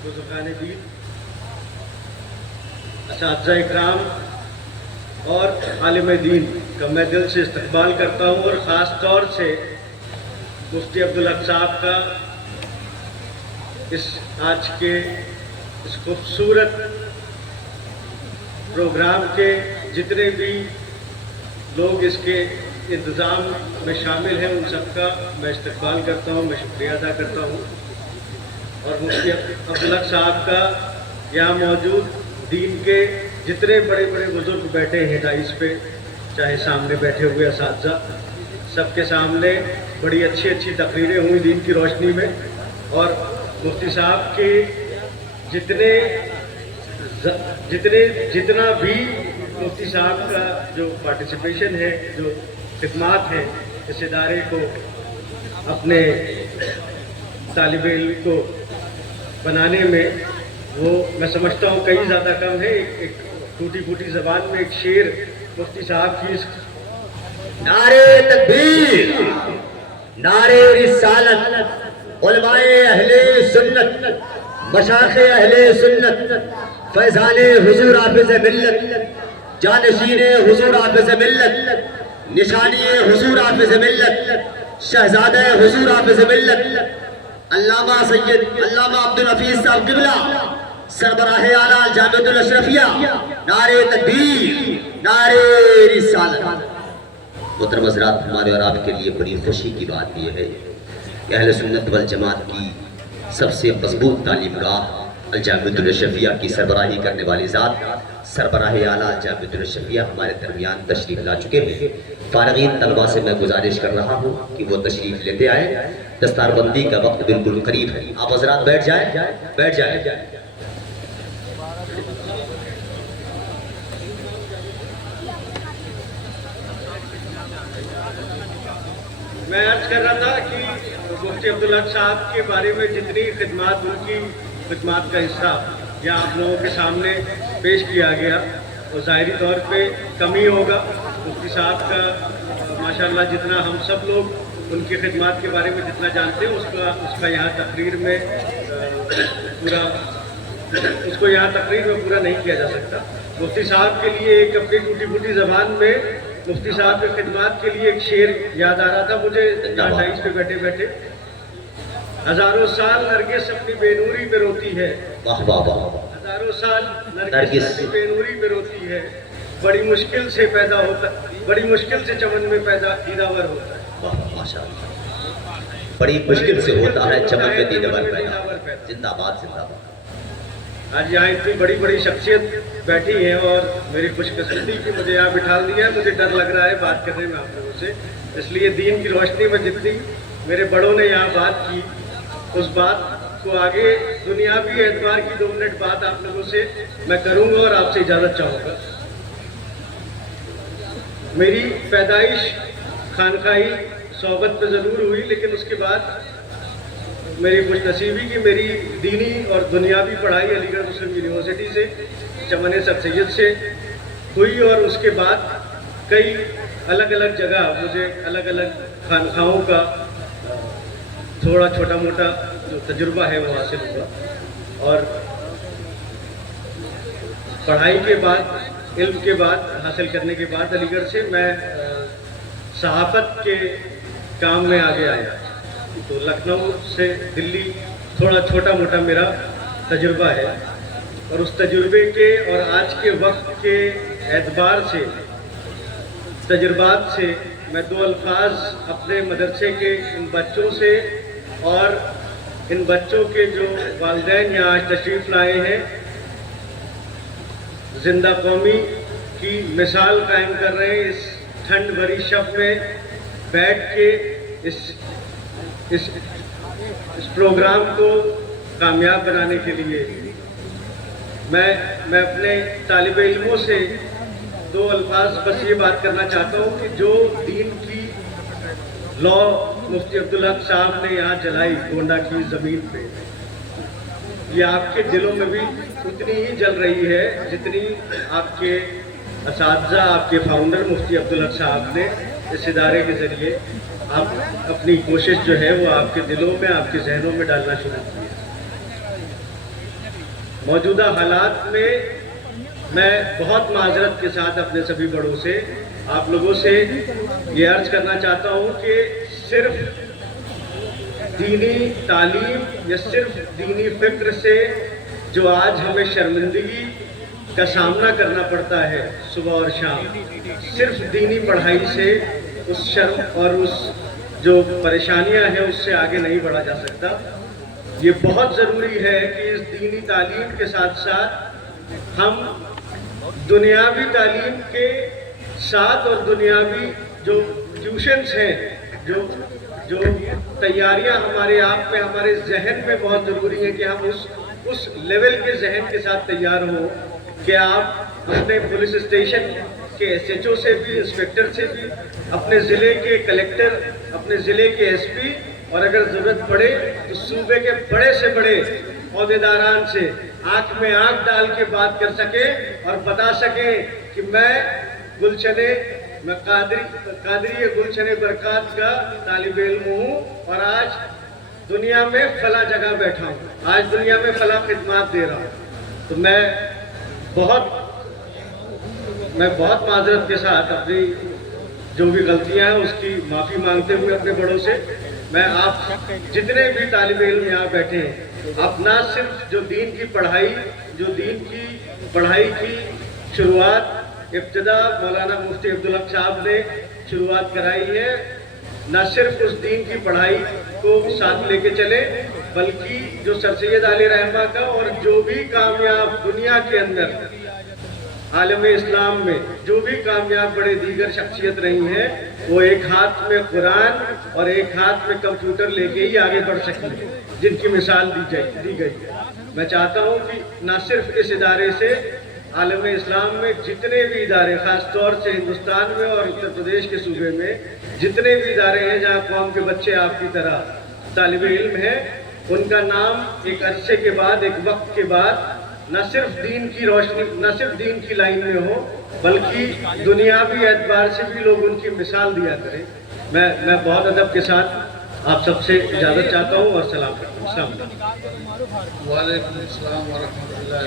बुज़ुर्गान दीन, असातिज़ा इकराम और आलिम दीन का मैं दिल से इस्तक़बाल करता हूँ और ख़ास तौर से मुफ्ती अब्दुल हक साहब का इस आज के इस खूबसूरत प्रोग्राम के जितने भी लोग इसके इंतज़ाम में शामिल हैं उन सबका मैं इस्तक़बाल करता हूँ, मैं शुक्रिया अदा करता हूँ। और मुफ्ती अब्दुल हक साहब का यहाँ मौजूद दीन के जितने बड़े बड़े बुज़ुर्ग बैठे हैं डाइस पे, चाहे सामने बैठे हुए असातिज़ा, सबके सामने बड़ी अच्छी अच्छी तकरीरें हुई दीन की रोशनी में। और मुफ्ती साहब के जितना भी मुफ्ती साहब का जो पार्टिसिपेशन है, जो खिदमात है इस इदारे को, अपने तालिब इल्म को बनाने में, वो मैं समझता हूँ कहीं ज़्यादा कम है। एक टूटी फूटी ज़बान में एक शेर मुफ्ती साहब की नारे तकबीर, नारे रिसालत, उलमाए अहले सुन्नत, मशाइख़े अहले सुन्नत, फैज़ाने हुज़ूर हाफ़िज़ मिल्लत, जानशीने हुज़ूर हाफ़िज़ मिल्लत, निशानिए हुज़ूर हाफ़िज़ मिल्लत, शहज़ादे हुज़ूर हाफ़िज़ मिल्लत, अल्लामा सैयद अल्लामा अब्दुल हफीज़ साहब क़िबला, सरबराहे आला जामिअतुल अशरफिया, नारे तकबीर, नारे रिसालत। मोहतरम हज़रात, हमारे और आपके लिए बड़ी खुशी की बात यह है कि अहले सुन्नत वल जमात की सबसे मज़बूत तालीमगाह अल-जामिअतुल अशरफिया की सरबराही करने वाली ज़ात सरबराहे आला जामिअतुल अशरफिया हमारे दरमियान तशरीफ़ ला चुके हैं। फ़ारिग़ीन तलबा से मैं गुजारिश कर रहा हूँ कि वो तशरीफ़ लेते आए। दस्तारबंदी का वक्त बिल्कुल करीब है, आप हज़रात बैठ जाए। मैं अर्ज कर रहा था कि मुफ्ती अब्दुल हक साहब के बारे में जितनी खिदमात, उनकी खिदमात का हिस्सा यहाँ आप लोगों के सामने पेश किया गया, और ज़ाहिरी तौर पे कम ही होगा। मुफ्ती साहब का माशाअल्लाह जितना हम सब लोग उनकी खिदमात के बारे में जितना जानते हैं उसका यहाँ तकरीर में पूरा नहीं किया जा सकता। मुफ्ती साहब के लिए एक अपनी टूटी फूटी ज़बान में मुफ्ती साहब की खिदमात के लिए एक शेर याद आ रहा था मुझे डाइस पे बैठे बैठे। हज़ारों साल नरगिस अपनी बेनूरी पे रोती है, हज़ारों साल नरगिस अपनी बेनूरी पे रोती है, बड़ी मुश्किल से चमन में दीदावर होता है। माशाअल्लाह, बड़ी मुश्किल से होता है चमन में दीदावर पैदा। जिंदाबाद जिंदाबाद। आज यहाँ इतनी बड़ी बड़ी शख्सियत बैठी हैं और मेरी खुशकिस्मती कि मुझे यहाँ बिठा दिया है। मुझे डर लग रहा है बात करने में आप लोगों से, इसलिए दीन की रोशनी में जितनी मेरे बड़ों ने यहाँ बात की, उस बात को आगे दुनियावी एतबार की 2 मिनट बात आप लोगों से मैं करूँगा और आपसे इजाज़त चाहूँगा। मेरी पैदाइश खानकाही सोहबत पे ज़रूर हुई, लेकिन उसके बाद मेरी खुशनसीबी कि मेरी दीनी और दुनियावी पढ़ाई अलीगढ़ मुस्लिम यूनिवर्सिटी से चमन सर सैयद से हुई, और उसके बाद कई अलग अलग जगह मुझे अलग अलग खानखाओं का थोड़ा छोटा मोटा जो तजुर्बा है वो हासिल हुआ। और पढ़ाई के बाद, इल्म के बाद, हासिल करने के बाद अलीगढ़ से मैं सहाफ़त के काम में आगे आया। तो लखनऊ से दिल्ली थोड़ा छोटा मोटा मेरा तजुर्बा है, और उस तजुर्बे के और आज के वक्त के एतबार से, तजुर्बात से मैं 2 अल्फाज अपने मदरसे के इन बच्चों से और इन बच्चों के जो वालिदैन यहाँ आज तशरीफ़ लाए हैं, जिंदा कौमी की मिसाल कायम कर रहे हैं। इस ठंड भरी शब में बैठ के इस प्रोग्राम को कामयाब बनाने के लिए मैं अपने तालिब इल्मों से 2 अल्फाज बस ये बात करना चाहता हूँ कि जो दीन की लौ मुफ्ती अब्दुल हक साहब ने यहाँ जलाई गोंडा की ज़मीन पे, ये आपके दिलों में भी उतनी ही जल रही है जितनी आपके असातिज़ा, आपके फाउंडर मुफ्ती अब्दुल हक साहब ने इस इदारे के ज़रिए आप अपनी कोशिश जो है वो आपके दिलों में, आपके जहनों में डालना शुरू की है। मौजूदा हालात में मैं बहुत माजरत के साथ अपने सभी बड़ों से, आप लोगों से ये अर्ज करना चाहता हूँ कि सिर्फ दीनी तालीम या सिर्फ दीनी फिक्र से जो आज हमें शर्मिंदगी का सामना करना पड़ता है सुबह और शाम, सिर्फ दीनी पढ़ाई से उस शर्म और उस जो परेशानियां हैं उससे आगे नहीं बढ़ा जा सकता। ये बहुत ज़रूरी है कि इस दीनी तालीम के साथ साथ हम दुनियावी तालीम के साथ और दुनियावी जो ट्यूशन्स हैं, जो तैयारियां हमारे आप में, हमारे जहन में बहुत ज़रूरी है कि हम उस लेवल के जहन के साथ तैयार हों कि आप अपने पुलिस स्टेशन के SHO से भी, इंस्पेक्टर से भी, अपने ज़िले के कलेक्टर, अपने ज़िले के SP और अगर ज़रूरत पड़े तो सूबे के बड़े से बड़े ओहदेदारान से आँख में आँख डाल के बात कर सके और बता सके कि मैं कादरी गुलशने बरकत का तालिब इल्म हूँ और आज दुनिया में फला जगह बैठा हूँ, आज दुनिया में फला खिदमत दे रहा हूँ। तो मैं बहुत माजरत के साथ अपनी जो भी गलतियां हैं उसकी माफ़ी मांगते हुए अपने बड़ों से, मैं आप जितने भी तालिब इल्म यहाँ बैठे हैं, आप ना सिर्फ जो दीन की पढ़ाई की शुरुआत इब्तिदा मौलाना मुफ्ती अब्दुल हक साहब ने शुरुआत कराई है, न सिर्फ उस दीन की पढ़ाई को साथ लेके चले, बल्कि जो सर सैयद अली रहमा का और जो भी कामयाब दुनिया के अंदर आलम इस्लाम में जो भी कामयाब बड़े दीगर शख्सियत रही हैं, वो एक हाथ में कुरान और एक हाथ में कंप्यूटर लेके ही आगे बढ़ सकी, जिनकी मिसाल दी गई। मैं चाहता हूँ कि न सिर्फ इस इदारे से आलम इस्लाम में जितने भी इदारे, ख़ास तौर से हिंदुस्तान में और उत्तर प्रदेश के सूबे में जितने भी इदारे हैं जहाँ कौम के बच्चे आपकी तरह तालिब इल्म हैं, उनका नाम एक अरसे के बाद, एक वक्त के बाद न सिर्फ दीन की रोशनी, न सिर्फ दीन की लाइन में हो, बल्कि दुनियावी एतबार से भी लोग उनकी मिसाल दिया करें। मैं बहुत अदब के साथ आप सबसे इजाज़त चाहता हूँ और सलाम करता हूँ। अस्सलाम वालेकुम। वालेकुम अस्सलाम व रहमतुल्लाह।